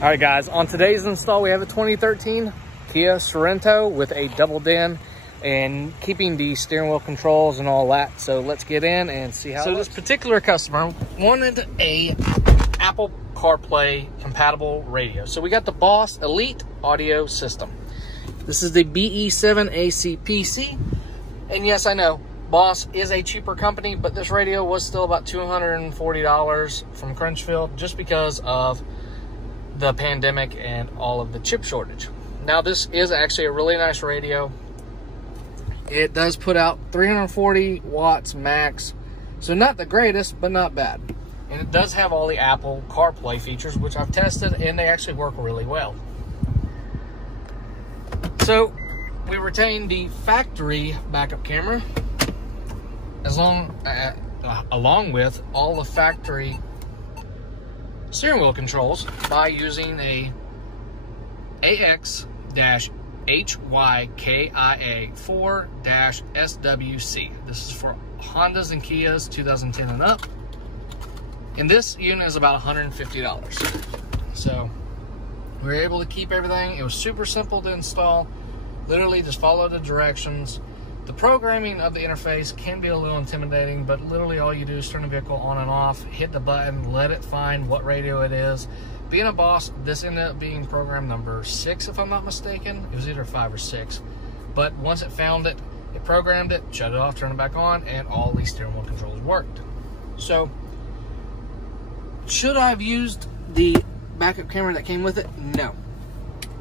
All right, guys, on today's install, we have a 2013 Kia Sorento with a double din and keeping the steering wheel controls and all that. So let's get in and see how it looks. This particular customer wanted a Apple CarPlay compatible radio. So we got the Boss Elite audio system. This is the BE7 ACPC. And yes, I know Boss is a cheaper company, but this radio was still about $240 from Crunchfield just because of the pandemic and all of the chip shortage. Now, this is actually a really nice radio. It does put out 340 watts max, so not the greatest, but not bad. And it does have all the Apple CarPlay features, which I've tested, and they actually work really well. So we retain the factory backup camera, along with all the factory steering wheel controls by using a AX-HYKIA 4-SWC. This is for Hondas and Kias 2010 and up. And this unit is about $150. So we were able to keep everything. It was super simple to install. Literally just follow the directions. The programming of the interface can be a little intimidating, but literally all you do is turn the vehicle on and off, hit the button, let it find what radio it is. Being a Boss, this ended up being program number 6, if I'm not mistaken. It was either 5 or 6. But once it found it, it programmed it, shut it off, turned it back on, and all these steering wheel controls worked. So, should I have used the backup camera that came with it? No.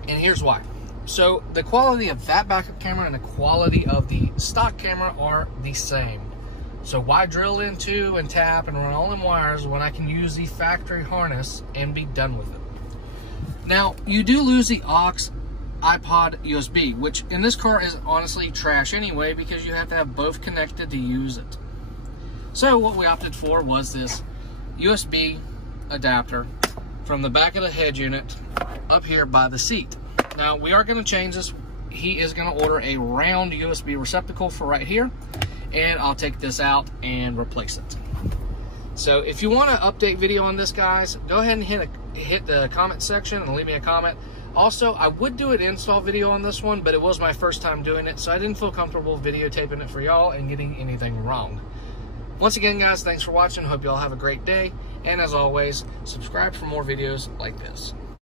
And here's why. So the quality of that backup camera and the quality of the stock camera are the same. So why drill into and tap and run all them wires when I can use the factory harness and be done with it? Now, you do lose the aux iPod USB, which in this car is honestly trash anyway because you have to have both connected to use it. So what we opted for was this USB adapter from the back of the head unit up here by the seat. Now, we are going to change this. He is going to order a round USB receptacle for right here, and I'll take this out and replace it. So if you want an update video on this, guys, go ahead and hit the comment section and leave me a comment. Also, I would do an install video on this one, but it was my first time doing it, so I didn't feel comfortable videotaping it for y'all and getting anything wrong. Once again, guys, thanks for watching. Hope y'all have a great day. And as always, subscribe for more videos like this.